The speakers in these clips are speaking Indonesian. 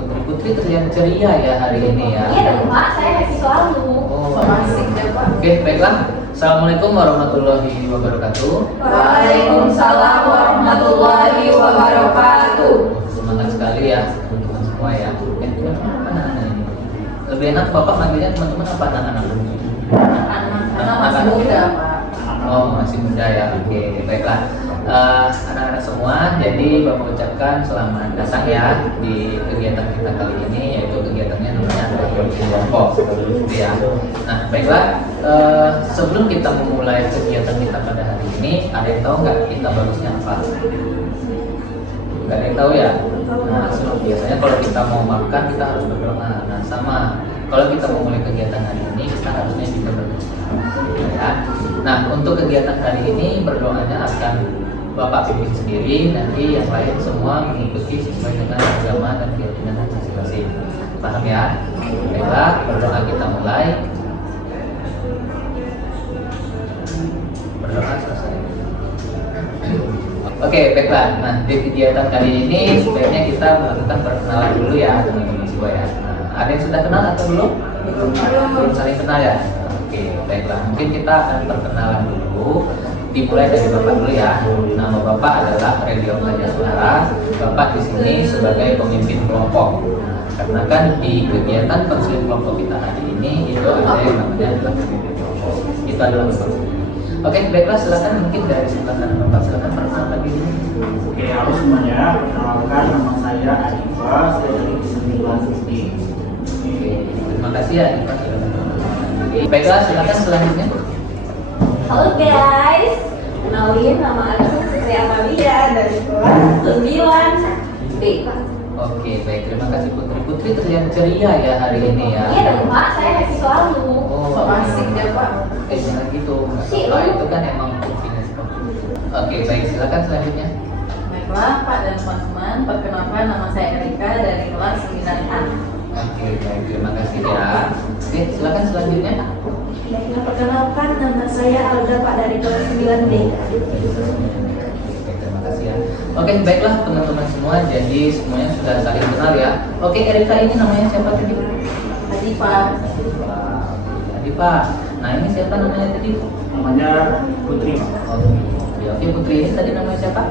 Putri terlihat ceria ya hari ini ya. Iya dong Pak, saya happy selalu. Oh, Asik deh Pak. Oke, baiklah. Assalamualaikum warahmatullahi wabarakatuh. Waalaikumsalam warahmatullahi wabarakatuh. Semangat sekali ya teman-teman semua ya. Anak-anak ini. Lebih enak Bapak manggilnya teman-teman apa anak-anak? Anak-anak masih muda Pak. Oh, masih muda ya. Oke, baiklah. Anak-anak semua, jadi Bapak ucapkan selamat datang ya di kegiatan kita kali ini, yaitu kegiatannya namanya adalah kelompok ya. Nah, baiklah, sebelum kita memulai kegiatan kita pada hari ini, ada yang tahu nggak kita bagusnya apa? Nggak ada yang tahu ya? Nah, biasanya kalau kita mau makan kita harus berdoa. Nah, sama. Kalau kita mau mulai kegiatan hari ini, kita harusnya juga berdoa ya. Nah, untuk kegiatan hari ini berdoanya akan Bapak pimpin sendiri, nanti yang lain semua mengikuti sesuai dengan agama dan keyakinan masing-masing. Paham ya? Baiklah, berdoa kita mulai. Berdoa selesai. Oke, baiklah. Nah, di kegiatan kali ini sebaiknya kita melakukan perkenalan dulu ya teman-teman semua ya. Nah, ada yang sudah kenal atau belum? Belum saling kenal ya? Oke, baiklah. Mungkin kita akan perkenalan dulu. Dimulai dari Bapak dulu ya. Nama Bapak adalah Redion Saudara. Bapak di sini sebagai pemimpin kelompok. Karena kan di kegiatan konseling kelompok kita hari ini itu ada yang namanya adalah pemimpin kelompok. Itu adalah Bapak. Oke, baiklah, silakan mungkin dari sebelah kanan Bapak, silakan perkenalkan diri. Oke, halo semuanya. Perkenalkan, nama saya Adifa, saya dari Sembilan Bukti. Terima kasih ya, Pak. Baiklah, silakan selanjutnya. Halo guys, kenalin nama aku Putri Amalia dari kelas 9B. Oke, baik, terima kasih Putri. Putri terlihat ceria ya hari ini ya. Iya dong Pak, saya happy selalu. Oh, Asik deh Pak. Jangan gitu. Nah, itu kan emang fungsinya seperti itu. Oke, baik, silakan selanjutnya. Baiklah Pak dan teman-teman, perkenalkan nama saya Erika dari kelas 9A. Oke, baik, terima kasih ya. Oke, silakan selanjutnya. Perkenalkan, nama saya Alda Pak dari kelas 9B. Oke, terima kasih ya. Oke, baiklah teman-teman semua, jadi semuanya sudah saling kenal ya. Oke, Erika ini namanya siapa tadi? Tadi Pak. Tadi Pak. Nah, ini siapa namanya tadi? Namanya Putri. Oke, Putri ini tadi namanya siapa?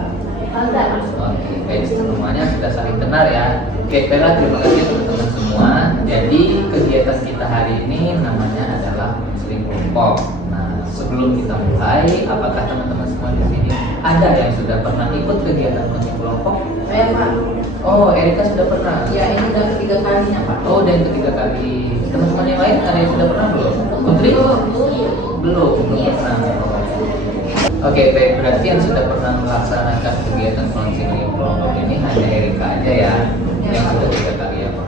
Alda. Oke, baik, semuanya sudah saling kenal ya. Oke, baiklah, terima kasih teman-teman semua. Jadi kegiatan kita hari ini namanya adalah konseling kelompok. Nah, sebelum kita mulai, apakah teman-teman semua di sini ada yang sudah pernah ikut kegiatan konseling kelompok? Saya Pak. Oh, Erika sudah pernah. Ya ini udah ketiga kalinya Pak. Oh, dan ketiga kali. Teman-teman yang lain ada yang sudah pernah belum? Putri? Belum pernah. Oke, baik, berarti yang sudah pernah melaksanakan kegiatan konseling kelompok ini hanya Erika aja ya, yang sudah 3 kali ya Pak.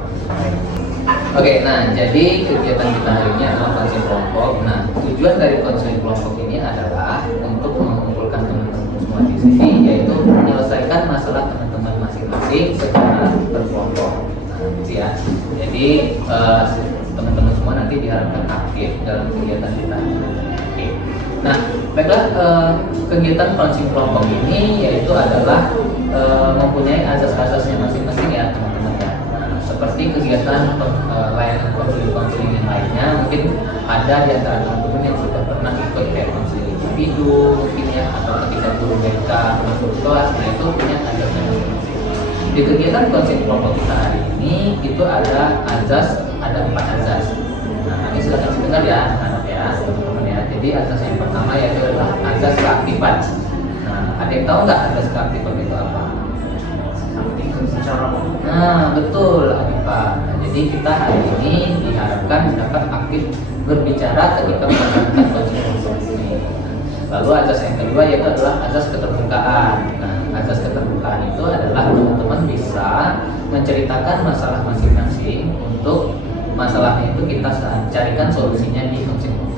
Oke, nah jadi kegiatan kita hari ini adalah konseling kelompok. Nah, tujuan dari konseling kelompok ini adalah untuk mengumpulkan teman-teman semua di sini, yaitu menyelesaikan masalah teman-teman masing-masing secara berkelompok. Nah, gitu ya. Jadi teman-teman semua nanti diharapkan aktif dalam kegiatan kita. Oke. Nah, baiklah, kegiatan konseling kelompok ini yaitu adalah mempunyai asas-asasnya masing-masing ya teman-teman ya. Nah, seperti kegiatan layanan konseling yang lainnya, mungkin ada di antara teman-teman yang sudah pernah ikut kayak konseling individu mungkin ya, atau ketika guru BK masuk kelas, nah itu punya asasnya masing-masing. Di kegiatan konseling kelompok kita hari ini itu ada 4 azas. Nah, ini silakan didengar ya anak-anak ya, teman-teman ya. Jadi azas yang pertama yaitu adalah azas keaktifan. Nah, ada yang tahu nggak azas keaktifan itu apa? Nah, betul, Adifa. Nah, jadi kita hari ini diharapkan dapat aktif berbicara ketika melakukan konseling ini. Lalu azas yang kedua yaitu adalah azas keterbukaan. Nah, azas keterbukaan itu adalah teman-teman bisa menceritakan masalah masing-masing, untuk masalahnya itu kita carikan solusinya di konseling.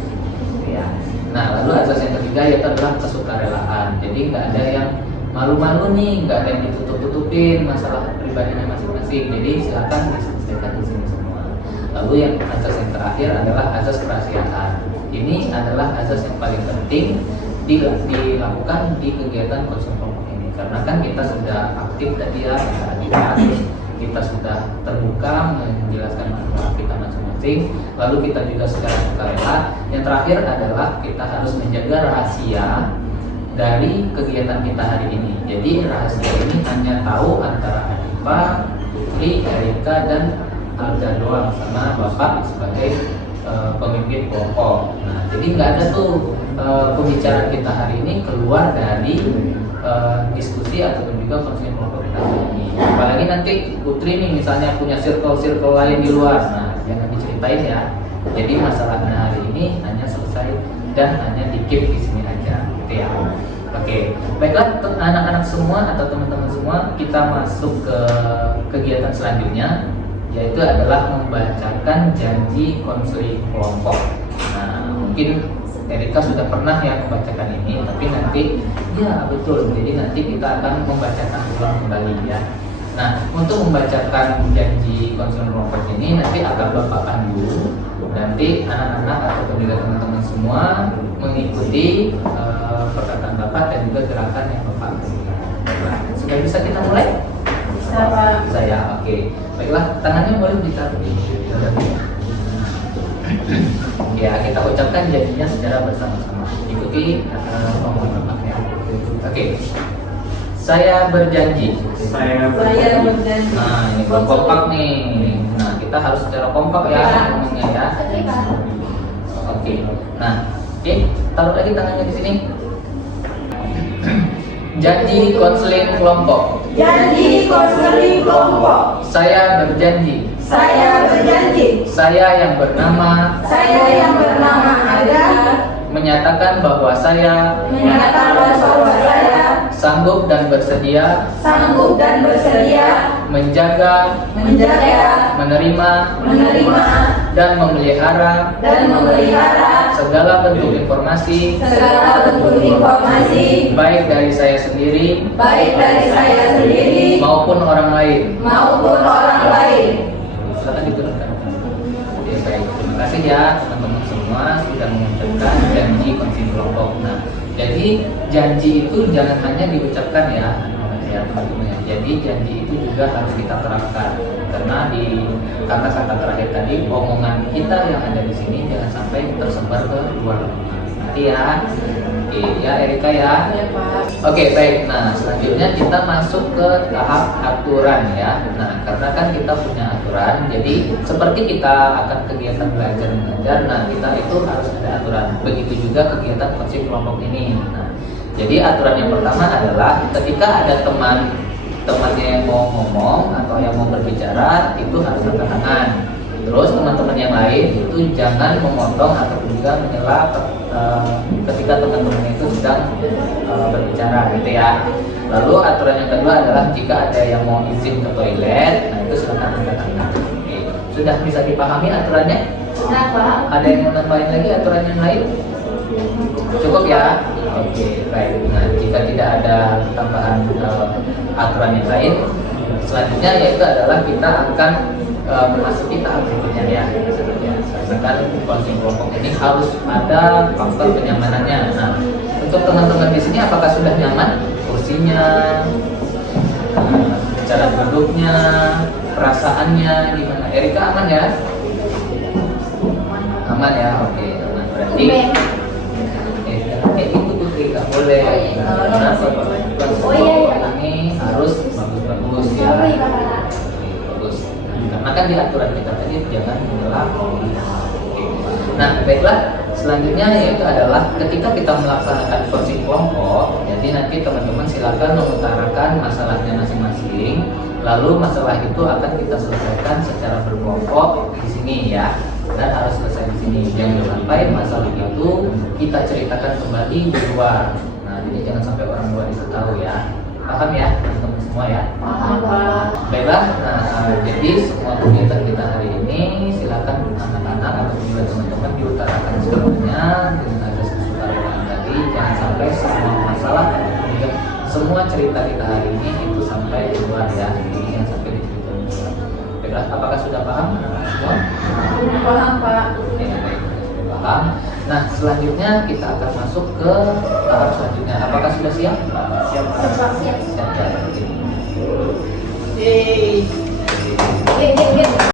Ya. Nah, lalu azas yang ketiga yaitu adalah kesukarelaan. Jadi nggak ada yang malu-malu nih, nggak ada yang ditutup-tutupin masalah pribadinya masing-masing. Jadi silakan diselesaikan di sini semua. Lalu yang azas yang terakhir adalah azas kerahasiaan. Ini adalah azas yang paling penting dilakukan di kegiatan konseling kelompok ini, karena kan kita sudah aktif tadi ya, terus kita kita sudah terbuka menjelaskan masalah kita masing-masing, lalu kita juga secara sukarela. Yang terakhir adalah kita harus menjaga rahasia dari kegiatan kita hari ini. Jadi rahasia ini hanya tahu antara Adipa, Putri, Erika, dan Alda doang, sama Bapak sebagai pemimpin kelompok. Nah, jadi nggak ada tuh pembicaraan kita hari ini keluar dari diskusi ataupun juga konseling kelompok kita hari ini. Apalagi nanti Putri nih misalnya punya circle-circle lain di luar, nah jangan diceritain ya. Jadi masalahnya hari ini hanya selesai dan hanya di keep di sini aja, gitu ya. Oke, baiklah anak-anak semua atau teman-teman semua, kita masuk ke kegiatan selanjutnya, yaitu adalah membacakan janji konseling kelompok. Nah, mungkin Erika sudah pernah ya membacakan ini, tapi nanti ya betul. Jadi nanti kita akan membacakan ulang kembali ya. Nah, untuk membacakan janji konseling kelompok ini nanti akan Bapak pandu. Nanti anak-anak atau juga teman-teman semua mengikuti perkataan Bapak dan juga gerakan yang Bapak lakukan. Sudah bisa kita mulai? Siapa? Saya, oke. Baiklah, tangannya boleh ditaruh di dadanya. Ya, kita ucapkan janjinya secara bersama-sama. Ikuti omongan Bapak ya. Oke. Saya berjanji. Saya berjanji. Nah, ini belum kompak nih. Nah, kita harus secara kompak ya ngomongnya ya. Oke. Nah, oke, taruh lagi tangannya di sini. Janji konseling kelompok. Janji konseling kelompok. Saya berjanji. Saya berjanji. Saya yang bernama Ada menyatakan bahwa saya menyatakan bahwa saya sanggup dan bersedia sanggup dan bersedia menjaga, menjaga, menerima, dan memelihara segala bentuk informasi segala bentuk informasi baik dari saya sendiri baik dari saya sendiri maupun orang lain. Silakan diturunkan. Oke, baik. Terima kasih ya teman-teman semua sudah mengucapkan janji konseling kelompok. Nah, jadi janji itu jangan hanya diucapkan ya teman-teman ya. Jadi janji itu juga harus kita terapkan, karena di kata-kata terakhir tadi omongan kita yang ada di sini jangan sampai tersebar ke luar. Nanti ya. Oke, ya Erika ya. Ya, Pak. Oke, baik. Nah, selanjutnya kita masuk ke tahap aturan ya. Nah, karena kan kita punya aturan, jadi seperti kita akan kegiatan belajar mengajar, nah kita itu harus ada aturan. Begitu juga kegiatan konseling kelompok ini. Nah, jadi aturan yang pertama adalah ketika ada temannya yang mau ngomong atau yang mau berbicara, itu harus angkat tangan. Terus teman-teman yang lain itu jangan memotong atau juga menyela ketika teman-teman itu sedang berbicara gitu ya. Lalu aturan yang kedua adalah jika ada yang mau izin ke toilet, nah itu silakan angkat tangan. Oke. Sudah bisa dipahami aturannya? Sudah, Pak. Ada yang mau nambahin lagi aturan yang lain? Cukup ya? Oke, baik. Nah, jika tidak ada tambahan aturan yang lain, selanjutnya yaitu adalah kita akan memasuki tahap berikutnya ya. Misalkan konseling kelompok ini harus ada faktor kenyamanannya. Nah, untuk teman-teman di sini apakah sudah nyaman kursinya, cara duduknya, perasaannya gimana? Erika aman ya? Aman ya, oke aman. Berarti kayak gitu Putri nggak boleh. Karena ini harus bagus-bagus ya. Bagus. Karena kan di aturan kita tadi jangan mengelak. Nah, baiklah. Selanjutnya yaitu adalah ketika kita melaksanakan konseling kelompok, jadi nanti teman-teman silakan mengutarakan masalahnya masing-masing. Lalu masalah itu akan kita selesaikan secara berkelompok di sini ya, dan harus selesai di sini. Jangan sampai masalah itu kita ceritakan kembali di luar. Nah, jadi jangan sampai orang luar itu tahu ya. Paham ya teman-teman semua ya? Paham, Pak. Baiklah. Nah, jadi semua kegiatan kita hari ini silakan anak-anak atau juga teman-teman diutarakan semuanya dengan azas kesukarela tadi. Jangan sampai semua masalah atau juga semua cerita kita hari ini itu sampai di luar ya. Jadi jangan sampai diceritakan di luar. Baiklah, apakah sudah paham anak-anak semua? Paham, Pak. Oke, baik, sudah paham. Nah, selanjutnya kita akan masuk ke tahap selanjutnya. Apakah sudah siap? Siap. Siap ya. Oke. Get.